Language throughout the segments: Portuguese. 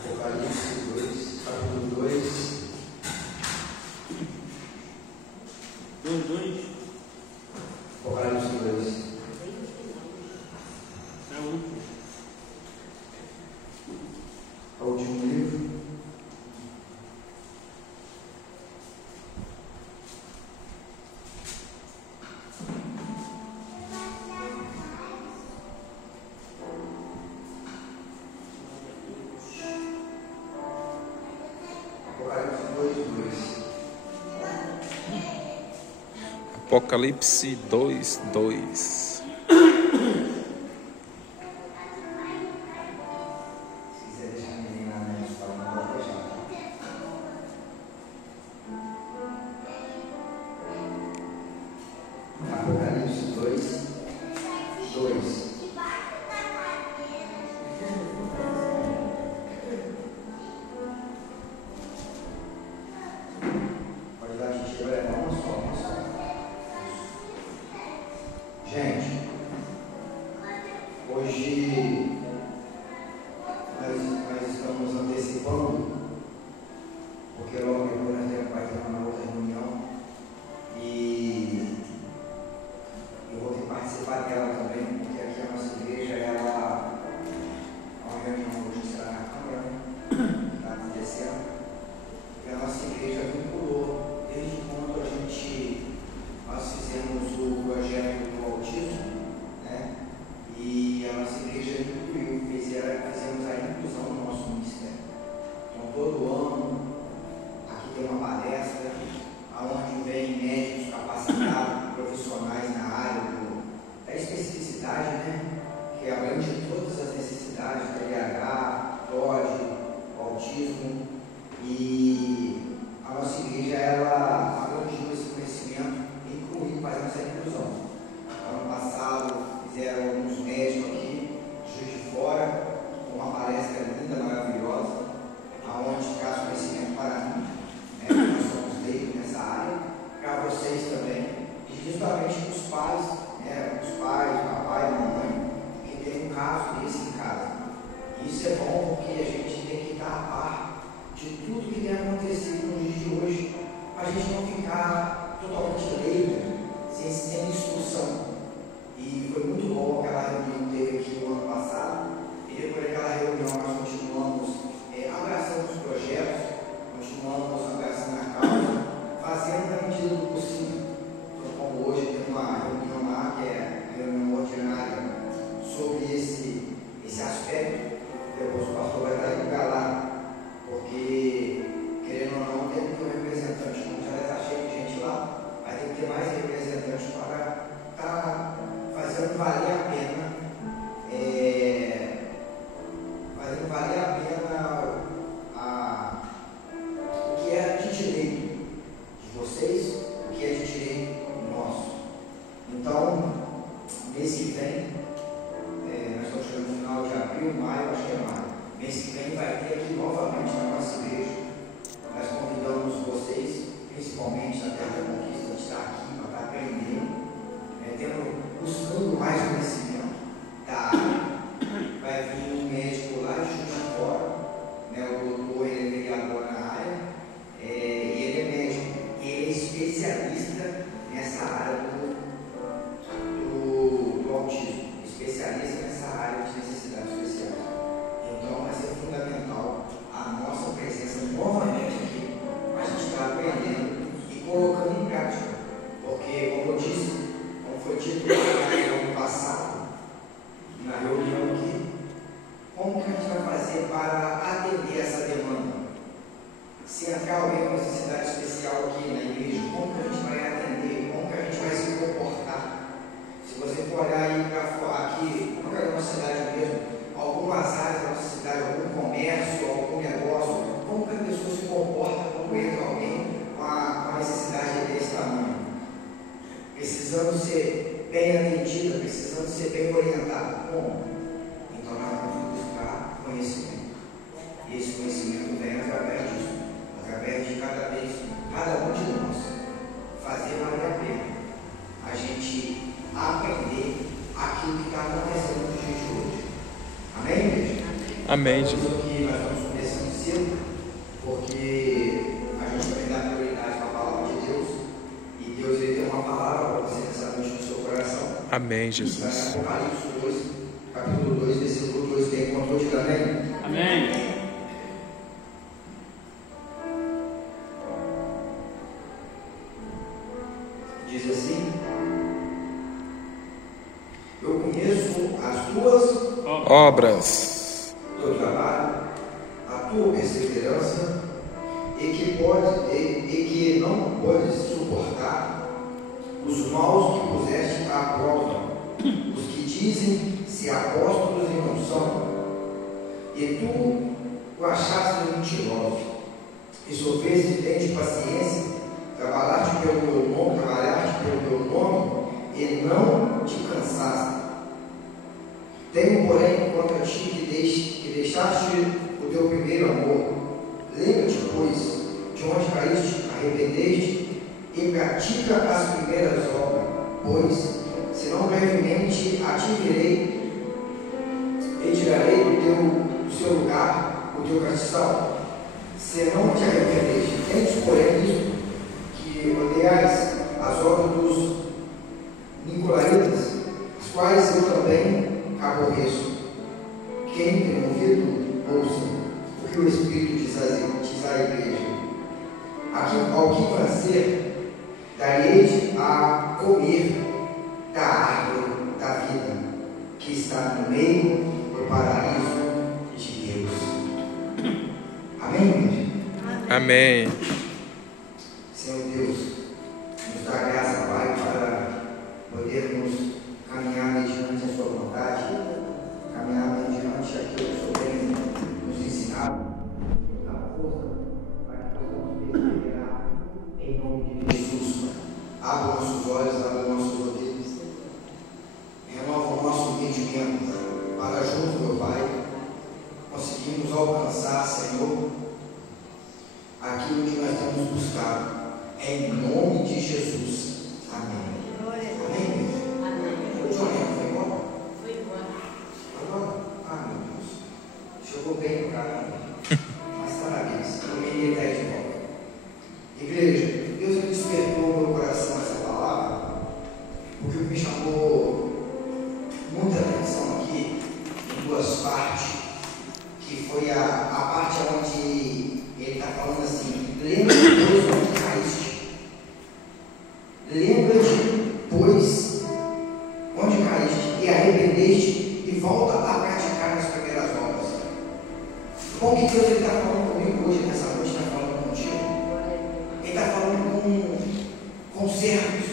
Apocalipse 2, capítulo 2. 2. Apocalipse 2. É o último. É o último livro. Apocalipse 2:2. Apocalipse 2, 2. Pode dar, gente, vai levar uma só. Gente, hoje nós estamos antecipando, porque logo depois nós vai ter uma outra reunião e eu vou ter que participar dela também, porque aqui a nossa igreja, ela é uma reunião hoje será na Câmara, né? Que está acontecendo, e a nossa igreja vinculou, desde quando nós fizemos o projeto do autismo, né? E a nossa igreja incluiu, fizemos a inclusão no nosso ministério. Então, todo ano, aqui tem uma palestra, onde vem médicos capacitados, profissionais na área da especificidade, né? Que abrange todas as necessidades, TDAH, TOD, autismo, e a nossa igreja, ela abrangiu esse conhecimento, incluindo fazendo essa inclusão. Ano passado fizeram alguns médicos aqui, Juiz de Fora, uma palestra linda, maravilhosa, aonde traz conhecimento para mim, né, nós somos leigos nessa área, para vocês também, e justamente para os pais, né, papai e mamãe, que tem um caso desse em casa. E isso é bom porque a gente tem que estar a par de tudo que tem acontecido nos dias de hoje, para a gente não ficar totalmente leigo, sem instrução. E foi muito bom aquela reunião que teve aqui no ano passado, e depois daquela reunião nós continuamos abraçando os projetos, continuamos abraçando a causa, fazendo na medida do possível. Então, como hoje tem uma reunião lá, que é a reunião ordinária, sobre esse aspecto, depois o pastor vai estar indo para lá, porque, querendo ou não, tem que ter um representante, como já está cheio de gente lá, vai ter que ter mais representantes para estar fazendo valer a pena, o que é de direito de vocês, o que é de direito nosso. Então, mês que vem, nós estamos chegando no final de abril, maio, acho que é maio. Mês que vem vai ter aqui novamente na nossa igreja. Nós convidamos vocês, principalmente na Terra da Conquista, de estar aqui para estar aprendendo, buscando mais conhecimento da área. Vai vir um médico lá de Juiz de Fora, né, o doutor, ele é vereador na área, e ele é médico, ele é especialista nessa área do autismo, especialista nessa área de necessidades especiais. Então vai ser fundamental a nossa presença novamente aqui, a gente está aprendendo e colocando em prática, porque, como eu disse, como foi dito na reunião passada, na reunião aqui, como que a gente vai fazer para atender essa demanda? Se entrar alguém com necessidade especial aqui na igreja, como que a gente vai atender? Como que a gente vai se comportar? Se você for olhar aí para fora, aqui, como é a nossa cidade mesmo, algumas áreas da nossa cidade, algum comércio, algum negócio, como que a pessoa se comporta quando entra alguém com a necessidade desse tamanho? Precisando ser bem atendida, precisando ser bem orientada. Como? Então nós vamos buscar conhecimento. E esse conhecimento vem através disso, através de cada um de nós, fazer valer a pena a gente aprender aquilo que está acontecendo no dia de hoje. Amém? Amém, Por Jesus. isso que nós estamos começando cedo, porque a gente também dá prioridade para a palavra de Deus, e Deus ele tem uma palavra para você nessa noite no seu coração. Amém, Está em Jesus. Apocalipse 2, capítulo 2, versículo 2, tem encontrou de também? Amém. Diz assim: eu conheço as tuas Obras. teu trabalho, a tua perseverança, e que não podes suportar os maus que puseste à prova, os que dizem ser apóstolos e não são, e tu o achaste mentiroso, e sofreste de paciência, trabalhaste pelo meu nome, e não te cansaste. Tenho, porém, contra ti que deixaste o teu primeiro amor. Lembra-te, pois, de onde caíste, arrependeste e pratica as primeiras obras, pois, senão brevemente a te virei e tirarei do seu lugar o teu castigo, se não te arrependeste. Tens, porém, isto, que odeiais as obras dos nicolaítas, as quais eu também aborreço. Quem tem ouvido, ouça o que o Espírito diz à igreja. Ao que vencer, dareis a comer da árvore da vida, que está no meio do paraíso de Deus. Amém, igreja? Amém. Senhor Deus, nos dá graça, Pai, para podermos caminhar mediante a sua vontade, caminhar mediante aquilo que o Senhor tem nos ensinado, nos dá força para que possamos perseverar em nome de Jesus. Abra nossos olhos, abra nossos ouvidos, renova o nosso entendimento, para junto, meu Pai, conseguirmos alcançar, Senhor, aquilo que nós temos buscado, em nome de Jesus. Amém. Amém. O Johnny foi embora? Foi embora. Agora? Ah, meu Deus. Chegou bem no carro. Mas parabéns. Eu queria estar de volta. Igreja, Deus me despertou no meu coração essa palavra, porque me chamou muita atenção aqui em duas partes, que foi a parte onde ele está falando assim: lembra de Deus onde caíste. Lembra-te, pois, onde caíste e arrependeste, e volta a praticar as primeiras obras. Como que Deus está falando comigo hoje, nessa noite, está falando contigo? Ele está falando com servos,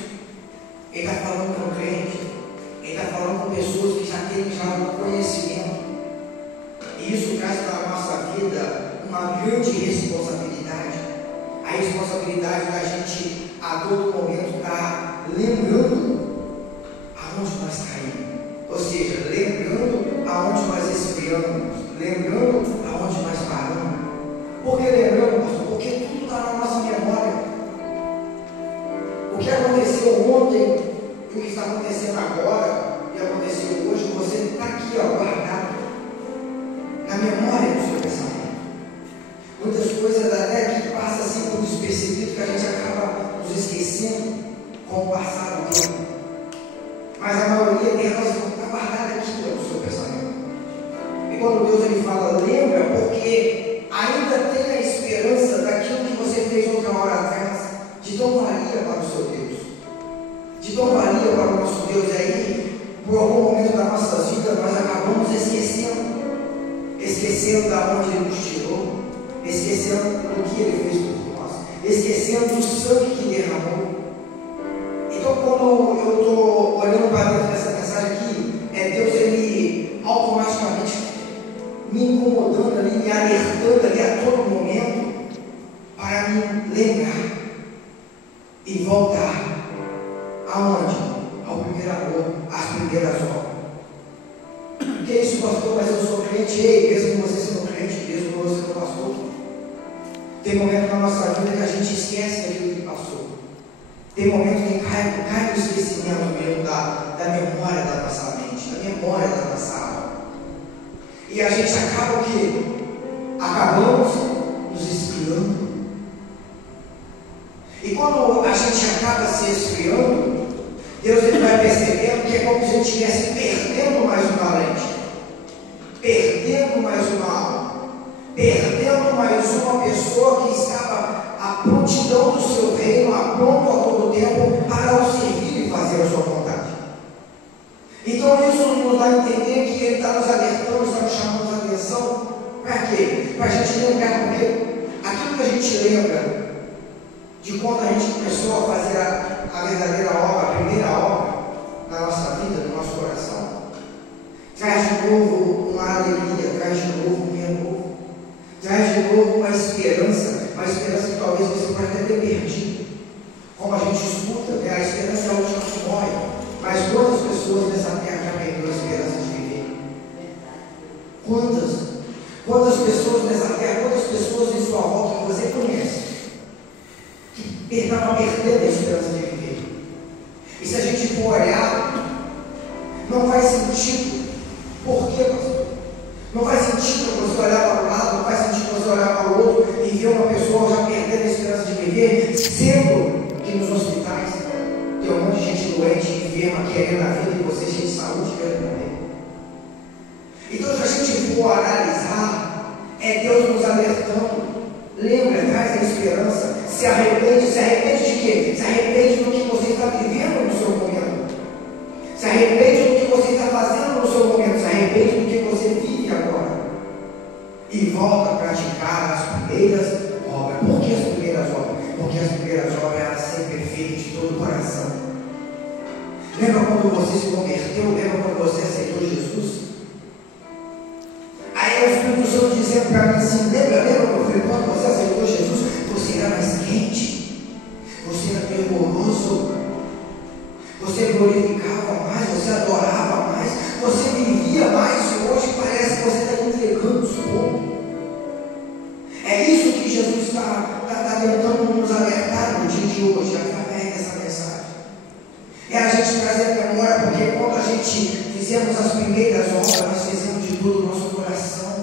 ele está falando com crentes, ele está falando com pessoas que já têm o conhecimento. E isso traz para a nossa vida uma grande responsabilidade. A responsabilidade da gente a todo momento estar lembrando aonde nós caímos, ou seja, lembrando aonde nós esfriamos, lembrando aonde nós paramos. Por que lembrando, pastor? Porque tudo está na nossa memória. O que aconteceu ontem e o que está acontecendo agora e aconteceu hoje, você está aqui, ó, guardado na memória do seu pensamento. Muitas coisas até que passam assim por despercebido, que a gente acaba nos esquecendo com o passar do tempo. Mas a maioria delas está guardada aqui no seu pensamento. E quando Deus ele fala, lembra, porque ainda tem a esperança daquilo que você fez outra hora atrás, de tão valia para o seu Deus, de tão valia para o nosso Deus. E aí, por algum momento da nossa vida, nós acabamos esquecendo da onde Ele nos tirou, esquecendo do que Ele fez por nós, esquecendo do sangue que derramou. Então, quando eu estou olhando para dentro dessa mensagem aqui, Deus ele automaticamente me incomodando ali, me alertando ali a todo momento para me lembrar e voltar aonde? Ao primeiro amor, às primeiras obras. Que é isso, pastor? Mas eu sou crente. Ei, mesmo você sendo crente, mesmo você sendo pastor, tem momentos na nossa vida que a gente esquece daquilo que passou. Tem momentos que cai no esquecimento mesmo da memória da nossa mente, da memória da nossa alma. E E a gente acaba o quê? Acabamos nos esfriando. E quando a gente acaba se esfriando, Deus ele vai percebendo que é como se a gente estivesse perdendo mais um valente, perdendo mais uma alma, perdendo mais uma pessoa que estava à prontidão do seu reino, a pronto a todo tempo para o servir e fazer a sua vontade. Então isso nos dá a entender que Ele está nos alertando, está nos chamando a atenção. Para quê? Para a gente lembrar, porque aquilo que a gente lembra de quando a gente começou a fazer a verdadeira obra, a primeira obra na nossa vida, no nosso coração, traz de novo uma alegria, traz de novo um renovo, traz de novo uma esperança que talvez você pode até ter perdido. Como a gente escuta, né? A esperança é a última que morre, mas quantas pessoas nessa terra já perderam a esperança de viver? Quantas pessoas nessa terra, quantas pessoas em sua volta que você conhece, que estavam perdendo a esperança de viver? E se a gente for olhar, não faz sentido. Por quê, pastor? Não faz sentido você olhar para o lado, não faz sentido você olhar para o outro e ver uma pessoa já perdendo a esperança de viver, sendo que nos hospitais tem um monte de gente doente, enferma, querendo a vida, e você cheio de saúde, querendo morrer. Então, se a gente for analisar, é Deus nos alertando. Lembra, traz a esperança. Se arrepende de quê? Se arrepende do que você está vivendo no seu momento. Se arrepende do que você está fazendo no seu momento. Se arrepende do que você vive agora. E volta a praticar as primeiras obras. Por que as primeiras obras? Porque as primeiras obras eram sempre feitas de todo o coração. Lembra quando você se converteu? Lembra quando você aceitou Jesus? Aí o Espírito Santo dizendo para mim assim, lembra quando você aceitou Jesus, você era mais quente, você era fervoroso, você glorificava mais, você adorava mais, você vivia mais, e hoje parece que você está entregando os poucos. É isso que Jesus está tentando nos alertar no dia de hoje, através dessa mensagem. É a gente trazer a memória, porque quando a gente fizemos as primeiras obras, nós fizemos de tudo o nosso coração.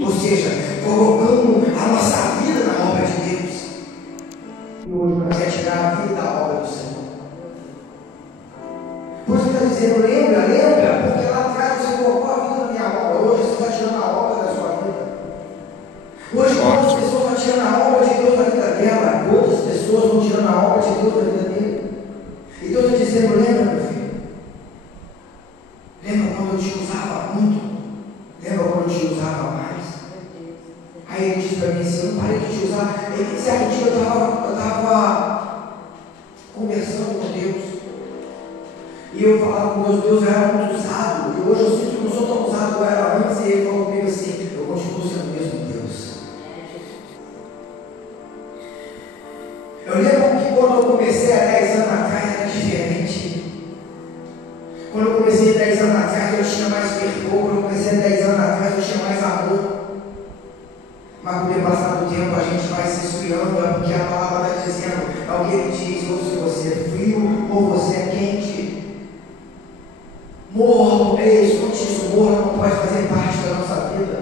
Ou seja, colocando a nossa vida na obra de Deus. E hoje nós queremos tirar a vida da obra do Senhor. Por isso que está dizendo, lembra, porque lá atrás você colocou a vida na minha obra. Hoje você está tirando a obra da sua vida. Hoje quantas pessoas estão tirando a obra de Deus da vida dela? Outras pessoas estão tirando a obra de Deus da vida dele. E Deus está dizendo, lembra, meu filho? Lembra quando eu te usava muito? Lembra quando eu te usava mais? Aí ele disse para mim assim, eu não parei de te usar. Certo dia eu estava conversando com Deus. E eu falava com Deus, Deus era muito usado. E hoje eu sinto que não sou tão usado como eu era antes. E ele falou comigo assim, eu continuo sendo o mesmo Deus. Eu lembro que quando eu comecei há 10 anos atrás era diferente. Quando eu comecei 10 anos atrás eu tinha mais fervor. Quando eu comecei 10 anos atrás eu tinha mais amor. Mas com o passar do tempo a gente vai se esfriando, é porque a palavra está dizendo, é o que ele diz, ou se você é frio ou você é quente. Morno, escute isso, morno não pode fazer parte da nossa vida.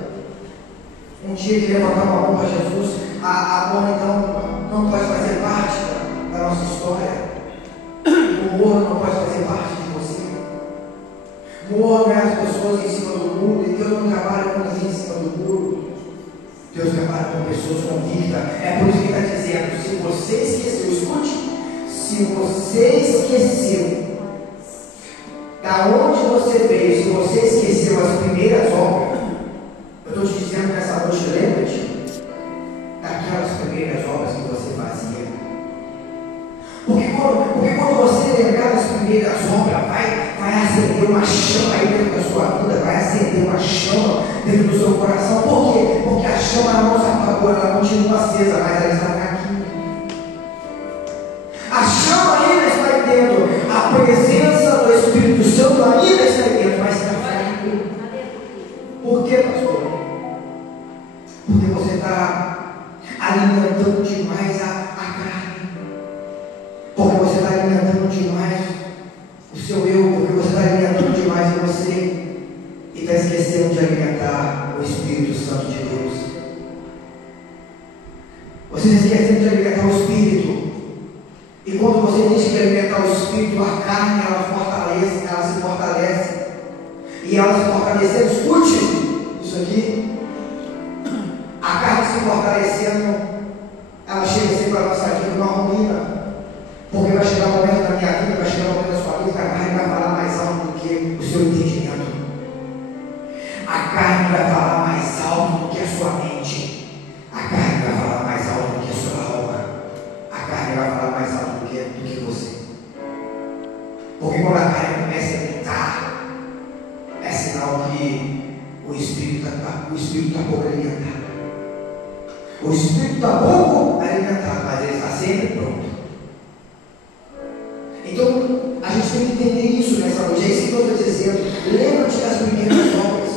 Um dia que levantar uma mão para Jesus, a morno então não pode fazer parte da nossa história. O morno não pode fazer parte de você. Morno é as pessoas em cima do muro, e Deus não trabalha com ninguém em cima do muro. Deus trabalha com pessoas convictas. É por isso que está dizendo, se você esqueceu, escute, se você esqueceu da onde você veio, se você esqueceu as primeiras obras, eu estou te dizendo nessa noite, lembra-te daquelas primeiras obras que você fazia. Porque quando você lembrar das primeiras obras, vai acender uma chama aí dentro da sua vida, vai acender uma chama dentro do seu coração. Por quê? Porque a chama não se apagou, ela continua acesa, mas ela está aqui. A chama ainda está aí dentro, a presença do Espírito Santo ainda está aí dentro, mas está fraco. Por quê, pastor? Porque você está alimentando demais a carne. Porque você está alimentando demais o seu eu, porque você está alimentando demais em você. E e está esquecendo de alimentar o Espírito Santo de Deus. Você está esquecendo de alimentar o Espírito. E quando você deixa de alimentar o Espírito, a carne ela se fortalece. E ela se fortalecendo, escute isso aqui. A carne se fortalecendo, ela chega assim para a nossa vida uma ruína. Porque vai chegar um momento da minha vida, vai chegar um momento da sua vida, que a carne vai falar mais alto do que o seu entendimento. A carne vai falar mais alto do que a sua mente. A carne vai falar mais alto do que a sua alma. A carne vai falar mais alto do que você. Porque quando a carne começa a gritar, é sinal que o Espírito está pouco alimentado. O Espírito está pouco alimentado, mas ele está sempre pronto. Então, a gente tem que entender isso nessa noite. É isso que eu estou dizendo. Lembra-te das primeiras obras.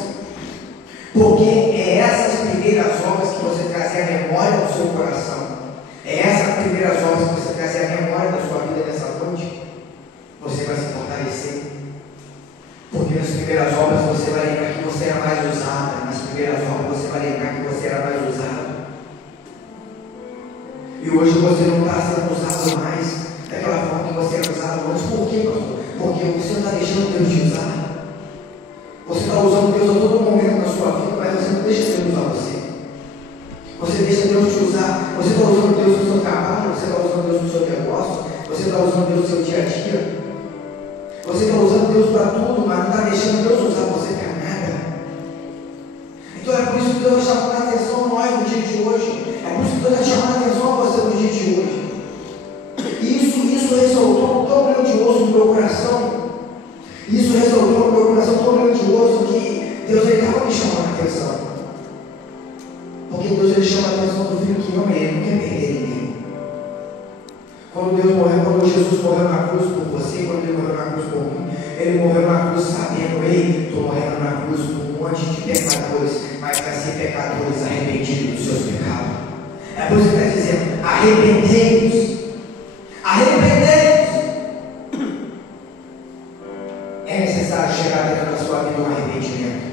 Porque é essas primeiras obras que você trazer a memória do seu coração. É essas primeiras obras que você trazer a memória da sua vida nessa noite. Você vai se fortalecer. Porque nas primeiras obras você vai lembrar que você era mais usada. Nas primeiras obras você vai lembrar que você era mais usado. E hoje você não está sendo usado mais daquela forma que você era usado antes. Por quê, pastor? Porque você não está deixando Deus te usar. Você está usando Deus a todo momento na sua vida, mas você não deixa Deus usar você. Você deixa Deus te usar. Você está usando Deus no seu trabalho, você está usando Deus no seu negócio, você está usando Deus no seu dia a dia. Você está usando Deus para tudo, mas não está deixando Deus usar você para nada. Então é por isso que Deus está chamando a atenção nós no dia de hoje. É por isso que Deus está chamando a atenção a você no dia de hoje. Isso ressaltou tão grandioso no meu coração. Isso ressaltou no meu coração tão grandioso que Deus estava me chamando a atenção. Porque Deus ele chama a atenção do filho que ama ele, não quer perder ninguém. Quando Jesus morreu na cruz por você, quando ele morreu na cruz por mim, ele morreu na cruz sabendo, ei, estou morrendo na cruz por um monte de pecadores, mas para ser pecadores arrependidos dos seus pecados. É por isso que ele está dizendo, arrependei-vos. Arrependei-vos. É necessário chegar dentro da sua vida um arrependimento.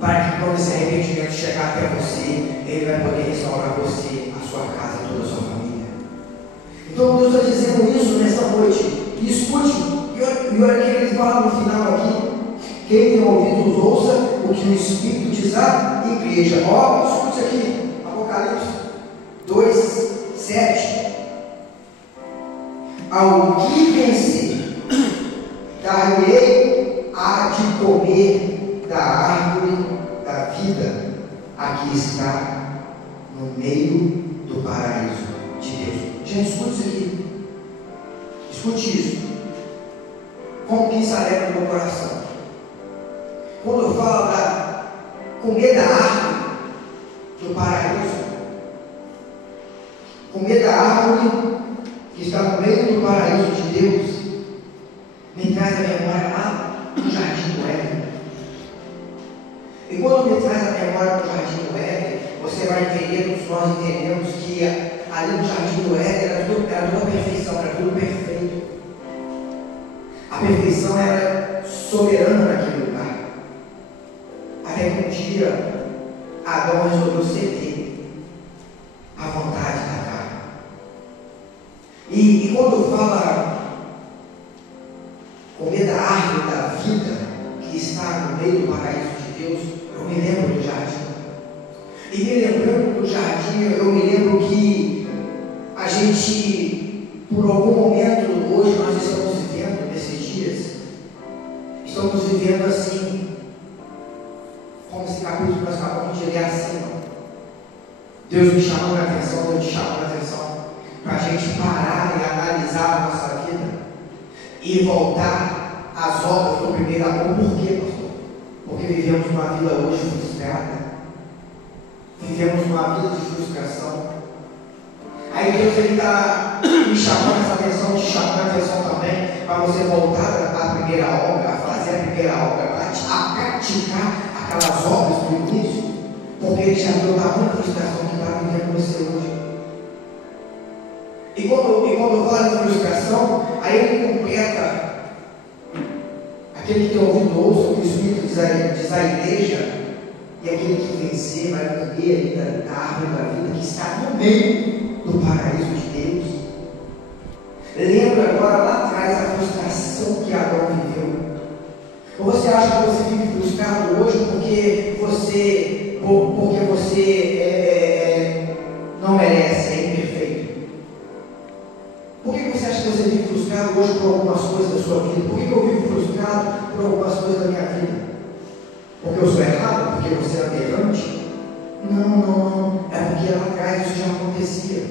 Para que quando esse arrependimento chegar até você, ele vai poder restaurar você, a sua casa e toda a sua família. Então Deus está dizendo isso nessa noite. E escute, e olha que ele fala no final aqui. Quem tem ouvidos ouça o que o Espírito diz à igreja. Ó, escute isso aqui, Apocalipse 2:7. Ao que vencer, dar-lhe há de comer da árvore da vida, aqui está no meio do paraíso de Deus. Gente, escute isso aqui. Escute isso. Como que isso alegra no meu coração? Quando eu falo da comer da árvore do paraíso, comer da árvore que está no meio do paraíso de Deus, me traz a memória lá do Jardim do Éden. E quando me traz a memória do Jardim do Éden, você vai entender, nós entendemos que ali no Jardim do Éden era toda perfeição, era tudo perfeito. A perfeição era soberana naquele lugar. Até que um dia Adão resolveu ceder à vontade da carne. E quando fala comer da árvore da vida que está no meio do paraíso de Deus, eu me lembro do jardim. E me lembrando do jardim, eu me lembro que a gente, por algum momento, hoje nós estamos vivendo nesses dias, estamos vivendo assim, como esse capítulo que nós acabamos de ler acima. Deus me chamou a atenção, Deus te chamou a atenção, para a gente parar e analisar a nossa vida e voltar às obras do primeiro amor. Por quê, pastor? Porque vivemos uma vida hoje frustrada, vivemos uma vida de frustração. Aí Deus está me chamando essa atenção, te chamando a atenção também, para você voltar à primeira obra, a fazer a primeira obra, a praticar aquelas obras do início, porque Ele já viu a tamanha frustração que está vivendo você hoje. E quando eu falo de frustração, aí Ele completa Aquele que tem ouvido ouça o que o Espírito diz à igreja, e aquele que vencer vai viver ainda da árvore da vida que está no meio do paraíso de Deus. Lembra agora lá atrás a frustração que Adão viveu. Ou você acha que você vive frustrado hoje porque você não merece, é imperfeito? Por que você acha que você vive frustrado hoje por algumas coisas da sua vida? Por que eu vivo frustrado por algumas coisas da minha vida? Porque eu sou errado? Porque você é aberrante? Não. É porque lá atrás isso já acontecia.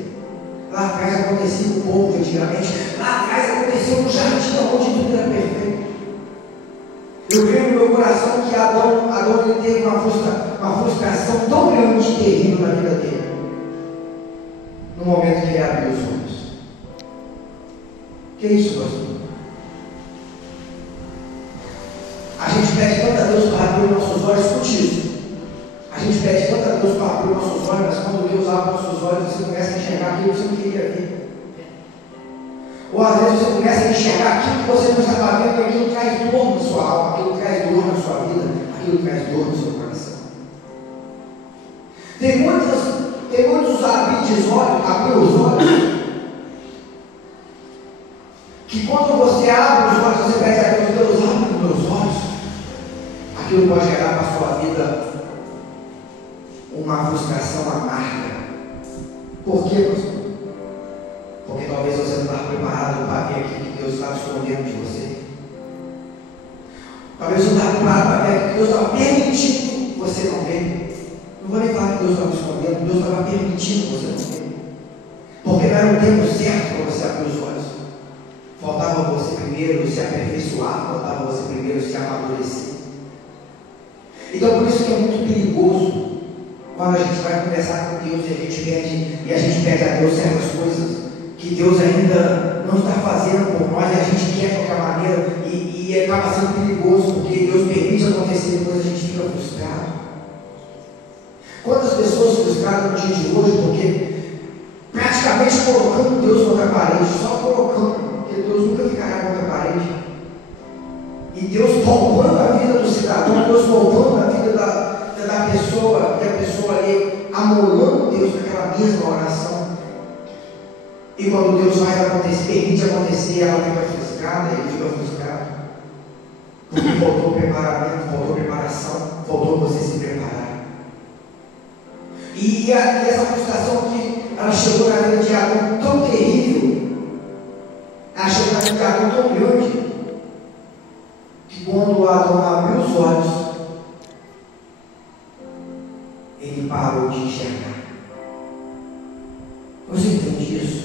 Lá atrás acontecia o povo antigamente. Lá atrás aconteceu no jardim onde tudo era perfeito. Eu creio no meu coração que Adão ele teve uma frustração tão grande e terrível na vida dele. No momento que ele abriu os olhos. Que é isso, pastor? A gente pede tanto a Deus para abrir nossos olhos, escute isso. A gente pede tanto a Deus para abrir nossos olhos, mas quando Deus abre nossos olhos, você começa a enxergar aquilo que você não queria ver. Ou às vezes você começa a enxergar aquilo que você não estava vendo, e aquilo traz dor na sua alma, aquilo traz dor na sua vida, aquilo traz dor no seu coração. Tem muitos abrir os olhos, que quando você abre os olhos, você pede a Deus, Deus abre os meus olhos. Aquilo pode gerar para a sua vida uma frustração amarga. Por quê, pastor? Porque talvez você não está preparado para ver aquilo que Deus está escondendo de você. Talvez você não está preparado para ver aquilo que Deus estava permitindo você não ver. Não vou nem falar que Deus estava escondendo, Deus estava permitindo você não ver. Porque não era o tempo certo para você abrir os olhos. Faltava você primeiro se aperfeiçoar, faltava você primeiro se amadurecer. Então por isso que é muito perigoso quando a gente vai conversar com Deus e a gente pede a Deus certas coisas que Deus ainda não está fazendo por nós e a gente quer de qualquer maneira e acaba sendo perigoso porque Deus permite acontecer e depois a gente fica frustrado. Quantas pessoas frustradas no dia de hoje porque praticamente colocando Deus contra a parede, só colocando, porque Deus nunca ficará contra a parede. E Deus poupando a vida do cidadão, Deus poupando a vida da pessoa, e a pessoa ali amolando Deus naquela mesma oração. E quando Deus faz acontecer, permite acontecer, ela fica frustrada, ele fica frustrado. Porque faltou preparamento, faltou preparação, faltou você se preparar. E essa frustração aqui, ela chegou na vida de Adão tão terrível, ela chegou na vida de Adão tão grande, que quando Adão abriu os olhos, ele parou de enxergar. Você entende isso?